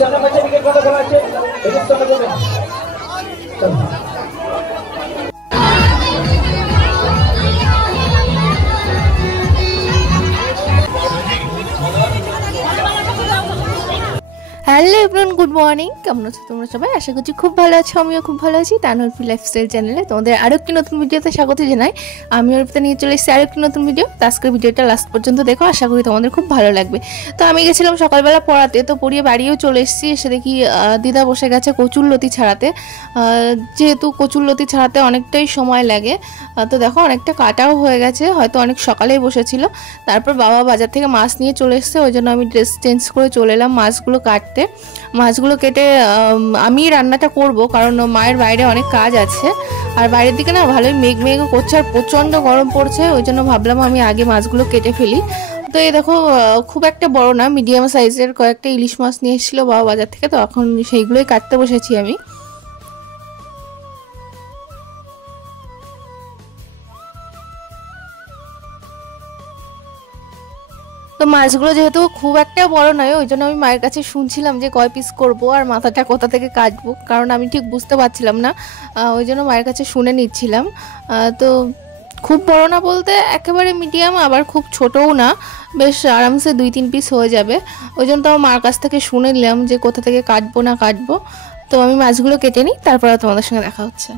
সামনে পাশে উইকেট কথা বলা আছে এদিক সামনে করবেন চলো হ্যালো এভরিওয়ান, গুড মর্নিং। কেমন আছো তোমরা সবাই? আশা করছি খুব ভালো আছো। আমিও খুব ভালো আছি। তানহরফি লাইফস্টাইল চ্যানেলে তোমাদের আরও একটি নতুন ভিডিওতে স্বাগত জানাই। আমি অর্পিতা নিয়ে চলে এসেছি আরও একটি নতুন ভিডিও। তো আজকের ভিডিওটা লাস্ট পর্যন্ত দেখো, আশা করি তোমাদের খুব ভালো লাগবে। তো আমি গেছিলাম সকালবেলা পড়াতে, তো পড়িয়ে বাড়িও চলে এসেছি। এসে দেখি দিদা বসে গেছে কচুরলতি ছাড়াতে। যেহেতু কচুরলতি ছাড়াতে অনেকটাই সময় লাগে, তো দেখো অনেকটা কাটাও হয়ে গেছে, হয়তো অনেক সকালেই বসেছিল। তারপর বাবা বাজার থেকে মাছ নিয়ে চলে এসছে, ওই জন্য আমি ড্রেস চেঞ্জ করে চলে এলাম মাছগুলো কাটতে। মাছগুলো কেটে আমি রান্নাটা করব, কারণ মায়ের বাইরে অনেক কাজ আছে। আর বাইরের দিকে না ভালোই মেঘ মেঘও করছে আর প্রচণ্ড গরম পড়ছে, ওই জন্য ভাবলাম আমি আগে মাছগুলো কেটে ফেলি। তো এই দেখো খুব একটা বড় না, মিডিয়াম সাইজের কয়েকটা ইলিশ মাছ নিয়ে এসেছিলো বাবা বাজার থেকে, তো এখন সেইগুলোই কাটতে বসেছি আমি। তো মাছগুলো যেহেতু খুব একটা বড় নয়, ওই জন্য আমি মায়ের কাছে শুনছিলাম যে কয় পিস করব আর মাথাটা কোথা থেকে কাটবো, কারণ আমি ঠিক বুঝতে পারছিলাম না। ওই জন্য মায়ের কাছে শুনে নিচ্ছিলাম। তো খুব বড় না বলতে একেবারে মিডিয়াম, আবার খুব ছোটও না, বেশ আরামসে 2-3 পিস হয়ে যাবে। ওই জন্য তো মার কাছ থেকে শুনে নিলাম যে কোথা থেকে কাটবো না কাটবো। তো আমি মাছগুলো কেটে নিই, তারপরে তোমাদের সঙ্গে দেখা হচ্ছে।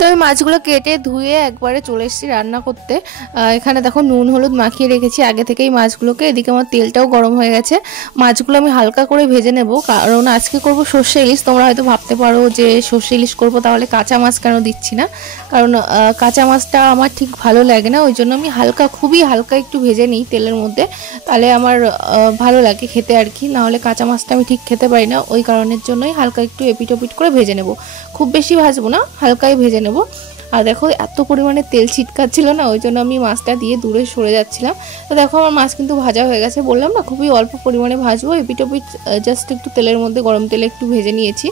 তো আমি মাছগুলো কেটে ধুয়ে একবারে চলে এসেছি রান্না করতে। এখানে দেখো নুন হলুদ মাখিয়ে রেখেছি আগে থেকেই মাছগুলোকে। এদিকে আমার তেলটাও গরম হয়ে গেছে। মাছগুলো আমি হালকা করে ভেজে নেব, কারণ আজকে করব সর্ষে ইলিশ। তোমরা হয়তো ভাবতে পারো যে সর্ষে ইলিশ করবো, তাহলে কাঁচা মাছ কেন দিচ্ছি না? কারণ কাঁচা মাছটা আমার ঠিক ভালো লাগে না, ওই জন্য আমি হালকা, খুবই হালকা একটু ভেজে নিই তেলের মধ্যে, তাহলে আমার ভালো লাগে খেতে আর কি। নাহলে কাঁচা মাছটা আমি ঠিক খেতে পারি না, ওই কারণের জন্যই হালকা একটু এপিট ওপিট করে ভেজে নেব। খুব বেশি ভাজবো না, হালকাই ভেজে নেব। আর দেখো এত পরিমাণে তেল ছিটকাচ্ছিল না, ওই জন্য আমি মাছটা দিয়ে দূরে সরে যাচ্ছিলাম। তো দেখো আমার মাছ কিন্তু ভাজা হয়ে গেছে, বললাম না খুবই অল্প পরিমাণে ভাজবো, এপিট ওপিট জাস্ট একটু তেলের মধ্যে গরম তেলে একটু ভেজে নিয়েছি।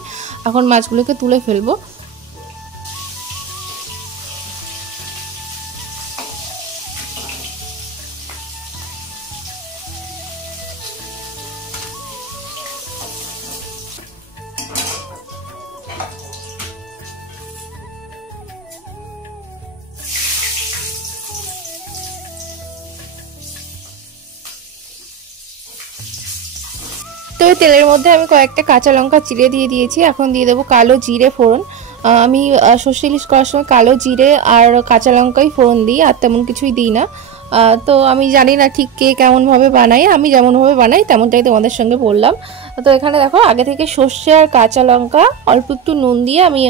এখন মাছগুলোকে তুলে ফেলবো। তো এই তেলের মধ্যে আমি কয়েকটা কাঁচা লঙ্কা চিড়ে দিয়ে দিয়েছি। এখন দিয়ে দেবো কালো জিরে ফোড়ন। আমি সর্ষে ইলিশ করার সময় কালো জিরে আর কাঁচা লঙ্কাই ফোড়ন দিই, আর তেমন কিছুই দিই না। তো আমি জানি না ঠিক কে কেমনভাবে বানাই, আমি যেমনভাবে বানাই তেমনটাই তোমাদের সঙ্গে বললাম। তো এখানে দেখো আগে থেকে সর্ষে আর কাঁচা লঙ্কা অল্প একটু নুন দিয়ে আমি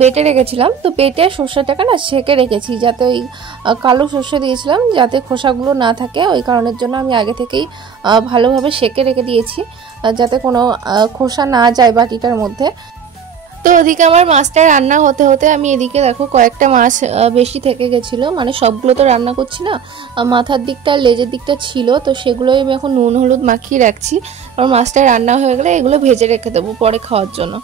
বেটে রেখেছিলাম। তো বেটে সর্ষেটাকে না সেঁকে রেখেছি, যাতে ওই কালো সর্ষে দিয়েছিলাম যাতে খোসাগুলো না থাকে, ওই কারণের জন্য আমি আগে থেকেই ভালোভাবে সেঁকে রেখে দিয়েছি, যাতে কোনো খোসা না যায় বাটিটার মধ্যে। তো ওদিকে আমার মাছটা রান্না হতে হতে আমি এদিকে দেখো কয়েকটা মাছ বেশি থেকে গেছিলো, মানে সবগুলো তো রান্না করছি না, মাথার দিকটা আর লেজের দিকটা ছিল, তো সেগুলোই আমি এখন নুন হলুদ মাখিয়ে রাখছি। আর মাছটা রান্না হয়ে গেলে এগুলো ভেজে রেখে দেবো পরে খাওয়ার জন্য।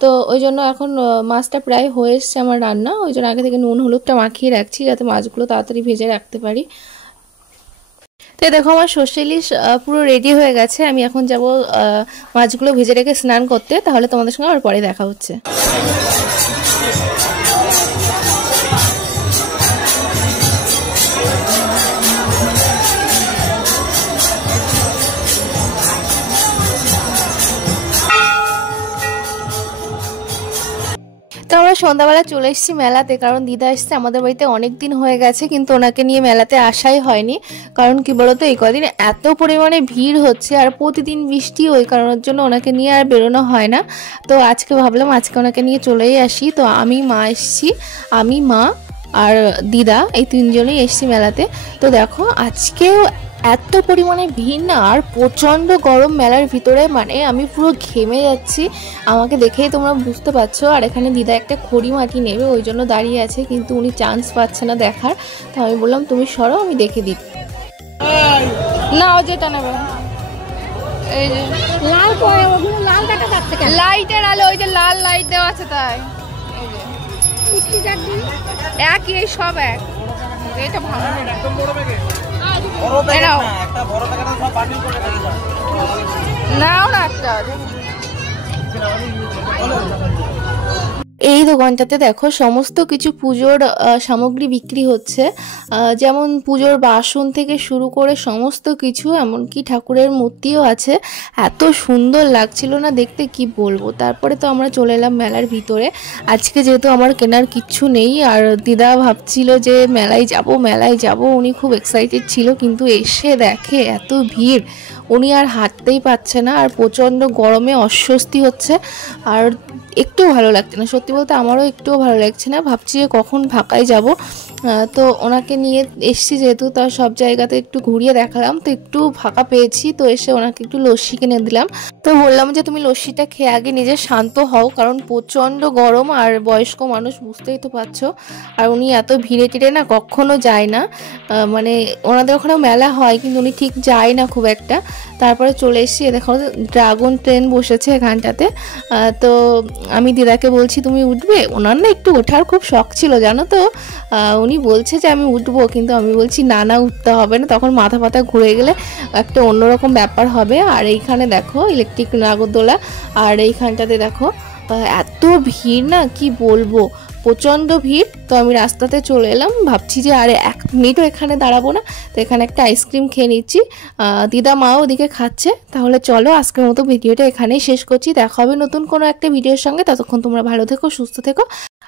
তো ওই জন্য এখন মাছটা প্রায় হয়ে এসছে আমার রান্না, ওই জন্য আগে থেকে নুন হলুদটা মাখিয়ে রাখছি যাতে মাছগুলো তাড়াতাড়ি ভেজে রাখতে পারি। তো দেখো আমার সর্ষে ইলিশ পুরো রেডি হয়ে গেছে। আমি এখন যাব মাছগুলো ভেজে রেখে স্নান করতে, তাহলে তোমাদের সঙ্গে আবার পরে দেখা হচ্ছে। তো আমরা সন্ধ্যাবেলা চলে এসেছি মেলাতে, কারণ দিদা এসছে আমাদের বাড়িতে অনেক দিন হয়ে গেছে, কিন্তু ওনাকে নিয়ে মেলাতে আসাই হয়নি। কারণ কি বলতো, এই কদিন এত পরিমাণে ভিড় হচ্ছে আর প্রতিদিন বৃষ্টি, ওই কারণের জন্য ওনাকে নিয়ে আর বেরোনো হয় না। তো আজকে ভাবলাম আজকে ওনাকে নিয়ে চলেই আসি। তো আমি মা এসছি, আমি মা আর দিদা এই তিনজনেই এসছি মেলাতে। তো দেখো আজকেও এত পরিমাণে ভিড় না, আর প্রচণ্ড গরম মেলার ভিতরে, মানে আমি পুরো ঘেমে যাচ্ছি, আমাকে দেখেই তোমরা বুঝতে পারছো। আর এখানে দিদা একটা খড়ি মাটি নেবে, ওই জন্য দাঁড়িয়ে আছে, কিন্তু উনি চান্স পাচ্ছে না দেখার। তো আমি বললাম তুমি সরো, আমি দেখে দিই। না ও যেটা নেবে, এই যে লাল লাইটের আলো, ওই যে লাল লাইট দেওয়া আছে তাই। এই যে একই, এই সব এক। এটা ভালো নাও না একটা। এই দোকানটাতে দেখো সমস্ত কিছু পুজোর সামগ্রী বিক্রি হচ্ছে, যেমন পুজোর বাসন থেকে শুরু করে সমস্ত কিছু, এমনকি ঠাকুরের মূর্তিও আছে। এত সুন্দর লাগছিল না দেখতে, কি বলবো। তারপরে তো আমরা চলে এলাম মেলার ভিতরে। আজকে যেহেতু আমার কেনার কিচ্ছু নেই, আর দিদা ভাবছিল যে মেলায় যাব, উনি খুব এক্সাইটেড ছিল, কিন্তু এসে দেখে এত ভিড়, উনি আর হাঁটতেই পারছে না, আর প্রচণ্ড গরমে অস্বস্তি হচ্ছে, আর একটু ভালো লাগছে না। সত্যি বলতে আমারও একটুও ভালো লাগছে না, ভাবছি যে কখন ফাঁকায় যাব। তো ওনাকে নিয়ে এসছি যেহেতু, তো সব জায়গাতে একটু ঘুরিয়ে দেখালাম, তো একটু ফাঁকা পেয়েছি, তো এসে ওনাকে একটু লস্যি কিনে দিলাম। তো বললাম যে তুমি লস্যিটা খেয়ে আগে নিজে শান্ত হও, কারণ প্রচণ্ড গরম, আর বয়স্ক মানুষ বুঝতেই তো পারছো। আর উনি এত ভিড়ে টিড়ে না কখনো যায় না, মানে ওনাদের ওখানেও মেলা হয় কিন্তু উনি ঠিক যায় না খুব একটা। তারপরে চলে এসেছি, দেখো ড্রাগন ট্রেন বসেছে এখানটাতে। তো আমি দিদাকে বলছি তুমি উঠবে, ওনার না একটু ওঠার খুব শখ ছিল জানো তো। উনি বলছে যে আমি উঠবো, কিন্তু আমি বলছি না না উঠতে হবে না, তখন মাথা ফাথা ঘুরে গেলে একটা অন্যরকম ব্যাপার হবে। আর এইখানে দেখো ইলেকট্রিক নাগরদোলা, আর এইখানটাতে দেখো এত ভিড় না কি বলবো, প্রচণ্ড ভিড়। তো আমি রাস্তাতে চলে এলাম, ভাবছি যে আরে 1 মিনিটও এখানে দাঁড়াবো না, তো এখানে একটা আইসক্রিম খেয়ে নিচ্ছি। দিদা মাও ওদিকে খাচ্ছে। তাহলে চলো আজকের মতো ভিডিওটা এখানেই শেষ করছি, দেখা হবে নতুন কোনো একটা ভিডিওর সঙ্গে। ততক্ষণ তোমরা ভালো থেকো, সুস্থ থেকো,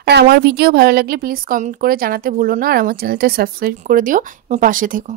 আর আমার ভিডিও ভালো লাগলে প্লিজ কমেন্ট করে জানাতে ভুলো না, আর আমার চ্যানেলটা সাবস্ক্রাইব করে দিও এবং পাশে থেকো।